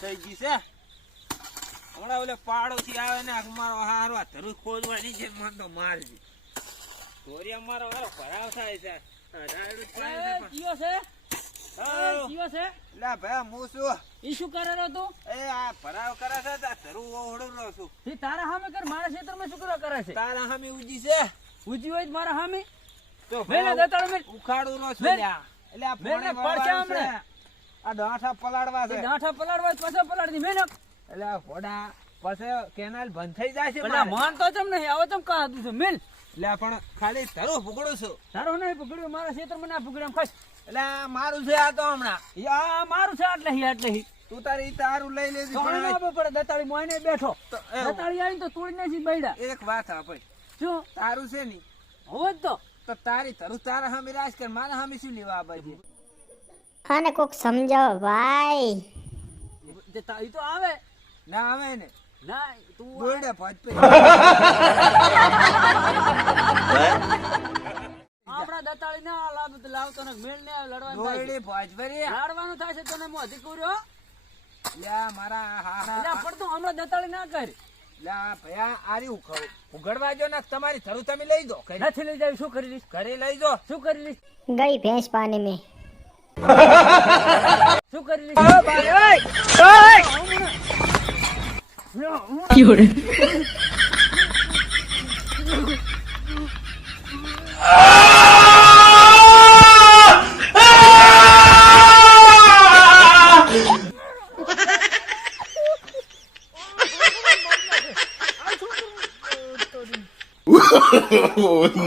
થઈ ગઈ છે હમણાં ઓલે પાડોશી આવે ને મારો હારો ધરું ખોદવાની છે મન તો મારજી ધોરિયા મારો હારો ભરાવ થાય છે શું કરે રહ્યો તું? આ ભરાવ કરે છે ધરું ઓહળું રહ્યો છું તારા સામે કર, મારા ક્ષેત્રમાં શું કરવા કરે છે? તારા હામી ઉજી છે ઉજી હોય મારા સામે તો ઉખાડું નો છું એટલે આ પાણી વાળવાનું છે. આ ડાંઠા પલાળવા છે. ડાંઠા પલાળવા પાછા પલાળી મેં એટલે આ ઘોડા પછી કેનાલ બંધ થઈ જાય છે. માન તો ચમ નહીં આવો ચમ કા હતું મેલ એટલે પણ ખાલી ધરું પકડું છું. તારો નહીં પકડ્યો, મારા ક્ષેત્રમાં ના પકડ્યો ખાસ. એટલે મારું છે આ તો હમણાં યા મારું છે એટલે તું તારી તારું લઈ લેજે. પડે દતાળી મોઈને બેઠો દતાળી આવીને તો તોડી નાખી બૈડા. એક વાત આપે શું તારું છે ની હોત તો તારી ધરું તારા હામી રાજ કર, મારા હામી શું લેવા બાજુ? આને કોક સમજાવો ભાઈ. જે ઈ તો આવે ના આવે ને ના તું બોલડે ભજ પે આપડા દતાળી ના લાવતો ને મેળ ને લડવાનું બોલડે ભજ ભરી લાડવાનું થાય છે તને મો અધિકુર્યો લ્યા મારા હા લ્યા પડતો હમણાં દતાળી ના કર લ્યા ભયા આરી ઉઘડવા જો ને તમારી ધરું તમે લઈ દો. નથી લઈ જાય શું કરી લઈશ? ઘરે લઈ દો. શું કરી લઈશ? ગઈ ભેંસ પાણી में શું કરી લઈશ?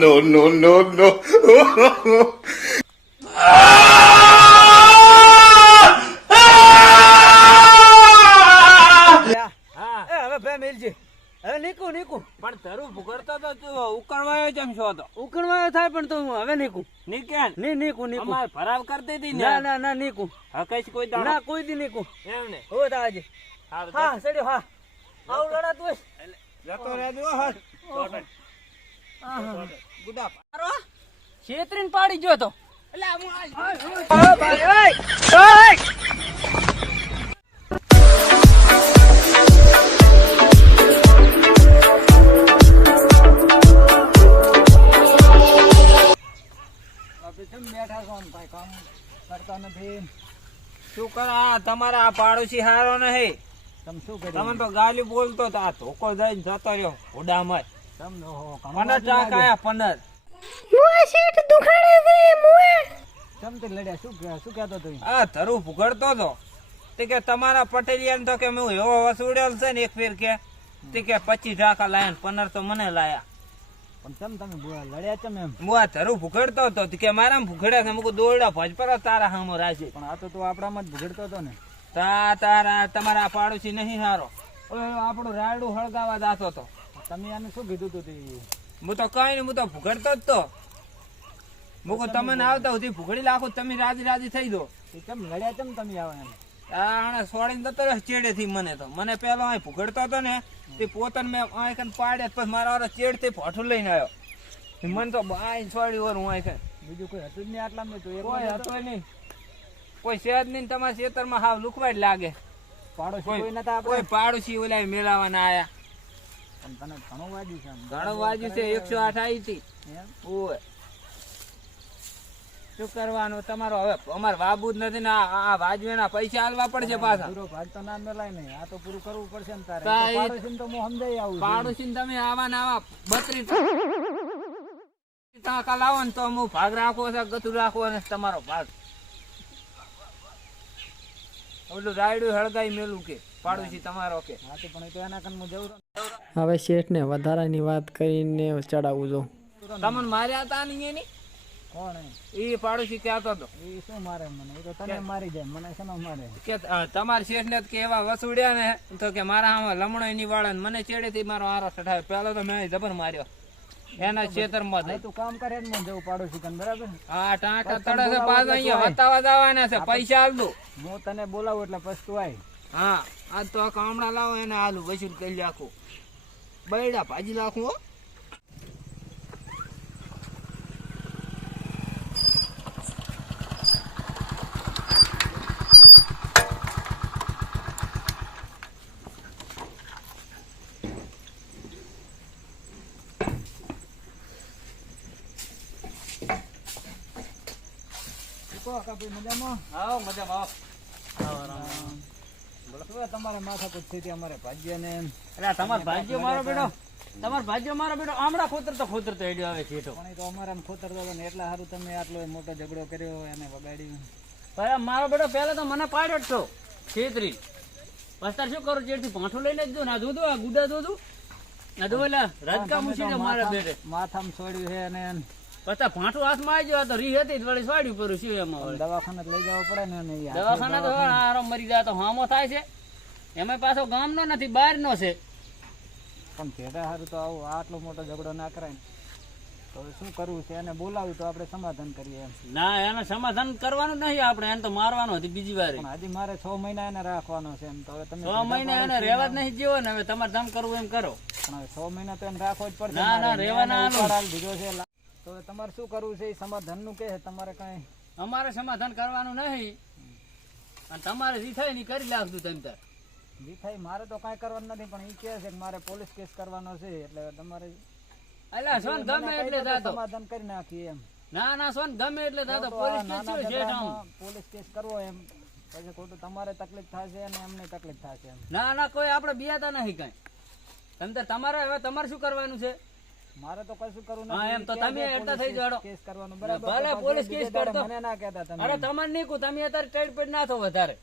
No, no, no, no. હવે નીકું પણ ધરું ભૂગડતો તો ઉકળવાયો જેમ છો તો ઉકળવાયો થાય પણ તું હવે નીકું નીકેન નીકું અમાર ભરાવ કરતી હતી ને ના નીકું હા કઈ કોઈ દાડો ના કોઈ દી નીકું એમ ને હો તાજે હા સડ્યો હા આવ લડાતું હોય જતો રહેજો હટ ગુડા પારો છેતરીને પાડી ગયો તો એટલે હું બેઠા છો ભાઈ કામ કરતા નથી શું કરા તમારા આ પાડોશી હારો નહીં તમે શું કરી તમે તો ગાલી બોલતો તો આ ધોકો જઈને જતો રહ્યો ઉડામાં તમને પંદર ટ્રાક આયા 15 મુએ શેઠ દુખાડે છે મુએ. ચમતે લડ્યા શું કહેતો તું? આ ધરું ભૂગડતો તો તે કે તમારા પટેલિયાને તો કે હું એવો વસુડેલ છે ને એક ફેર કે તે કે 25 ટાકા લાયા 15 તો મને લાયા. પણ તમે લડ્યા ચમ એમ? હું આ ધરું ભૂગડતો હતો કે મારા ભૂગડે છે મુકુ દોરડા ભજ પર તારા હામો રાશે. પણ આ તો તું આપણામાં જ ભૂગડતો હતો ને. તારા તમારા પાડોશી નહીં સારો આપણું રાયડું હળગાવા જાતો હતો. તમે આને શું કીધું તું? હું તો કઈ નહીં, હું તો ભૂગડતો જ તો મુકુ તમને આવતા સુધી ભૂગડી લાખો તમે રાજી થઈ દો. કેમ લડ્યા ચમ તમે આવો એમ? આને સોડીને જતો રહ્યો ચેડે થી. મને પેલો અહીં ભૂગડતો હતો ને તે પોતાને મેં અહીં પાડે પછી મારા વાળો ચેડ થી ફોટું લઈને આવ્યો. મને તો અહીં છોડી વાર હું અહીં બીજું કોઈ હતું જ નહીં આટલા? કોઈ હતું નહીં, કોઈ શહેર નહીં. તમારા ખેતરમાં હાવ લુકવા જ લાગે. પાડોશી કોઈ નતા? કોઈ પાડોશી ઓલા મેળવવાના આયા. પણ તને ઘણું વાજ્યું છે? ઘણું વાજ્યું છે. 108 આવી હતી. ઓય શું કરવાનું તમારો? હવે અમારે વાબુ જ નથી ને આ વાજવેના પૈસા આલવા પડશે પાછા. પૂરો ભાગ તો ના મેલાય નહીં, આ તો પૂરું કરવું પડશે ને તારે. તાઈ- પાડોશીને તો હું સમજાઈ આવું છું. પાડોશી તમે આવા ને આવા 32 ટાકા લાવો ને તો હું ભાગ રાખવો છે, ગતું રાખવો ને તમારો ભાગ. ઓલું રાયડું હળગાઈ મેલું કે પાડોશી તમારો કે. હા તો પણ એ તો એના કન હું જઉં રહું. હવે શેઠને વધારાની વાત કરીને ચડાવું છું. તમને માર્યા હતા નહીં એની? કોણ એ પાડોશી કહેતો હતો એ શું મારે મને? એ તો તને મારી જાય, મને શેનો મારે? કે તમારા શેઠ ને કે એવા વસુડ્યા ને તો કે મારા આમાં લમણો ની વાળા મને ચેડે થી મારો આરો સઠાવ્યો. પેલો તો મેં જબર માર્યો એના ખેતરમાં. તું કામ કરે ને હું જવું પાડોશી કન, બરાબર? હા ટાંટા તળે છે પાછા અહીંયા વતાવા જવાના છે. પૈસા આલ દો. હું તને બોલાવું એટલે પછી તું આય. હા આજ તો આ કામડા લાવો એને આલુ વસૂલ કરી નાખું. બૈડા ભાજી નાખું હો. કહો કાપી મજામાં આવો મજામાં શું તમારે માથાકૂટ થઈ હતી અમારે ભાગ્યને અરે તમાર ભાગ્યો મારો બેટો આમળા ખોતર તો હેડ્યો આવે છે તો પણ એ તો અમારા ખોતરતો હતો ને એટલા સારું તમે આટલો મોટો ઝઘડો કર્યો એને વગાડ્યું ભાઈ મારો બેટો પહેલા તો મને પાડ્યો જ છો છેતરી પસ્તાર શું કરું જેડથી ભાંઠું લઈને જ દઉં ને આ દૂધું આ ગુડા દૂધું આ દો એટલે રજકા મૂકી દે મારા બેટે માથામાં છોડ્યું છે અને પસ્તા ભાંઠું હાથમાં આવી ગયો તો રી હતી વળી સ્વાડ્યું પડ્યું શું એમાં વળી. દવાખાને લઈ જવો પડે ને અને ઈ દવાખાના તો હારો મરી જાય તો હામો થાય છે એમાં પાછો ગામનો નથી બહારનો છે પણ ભેગા સારું તો આવું આટલો મોટો ઝઘડો ના કરાય ને. તો હવે શું કરવું છે એને બોલાવ્યું તો આપણે સમાધાન કરીએ એમ ના એનું સમાધાન કરવાનું નહીં આપણે એને તો મારવાનું હતી બીજી વાર પણ હજી મારે 6 મહિના એને રાખવાનો છે એમ તો હવે તમે 6 મહિને એને રહેવા જ નહીં જીવો ને હવે તમારે ધમ કરવું એમ કરો પણ હવે 6 મહિના તો એને રાખવો જ પડશે ના, ના, મારે. રહેવા ના એને આલું. ઉપાડ આલી દીધો છે તો હવે તમારે શું કરવું છે એ સમાધાન નું કે છે તમારે કઈ અમારે સમાધાન કરવાનું નહીં અને તમારે જે થાય ને ઈ કરી લાગતું તેમ તાર જી થાય મારે તો કાંઈ કરવાનું નથી પણ એ કહે છે કે મારે પોલીસ કેસ કરવાનો છે એટલે હવે તમારે અલ્યા સોન ગમે એટલે થાતો સમાધાન કરી નાખીએ એમ ના સોન ગમે એટલે થાતો તો પોલીસ આ કેસ નાના છે શેઠ આમ ઝઘડામાં પોલીસ કેસ કરવો એમ પછી ખોટું તમારે તકલીફ થશે અને એમને તકલીફ થશે એમ ના કોઈ આપણે બિયાતા નહીં કઈ તમારે હવે તમારે શું કરવાનું છે મારે તો કશું કરવું હા, નથી એમ તો કે તમે પોલીસ હેડતા થઈ જાડો. કેસ કરવાનું બરાબર ભલે તો પાછું પોલીસ બીજે કેસ દાડે કરતો. મને ના કહેતા તમે અરે તમારે નહીં કહું તમે અત્યારે ટેડ પેડ ના થો વધારે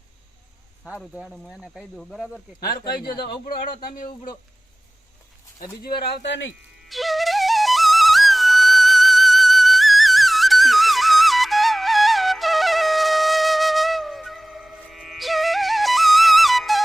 સારું તો એને હું એને કહી દઉં બરાબર કે હારું કહી દેજો ઉપડો હડો તમે ઉપડો બીજી વાર આવતા નહીં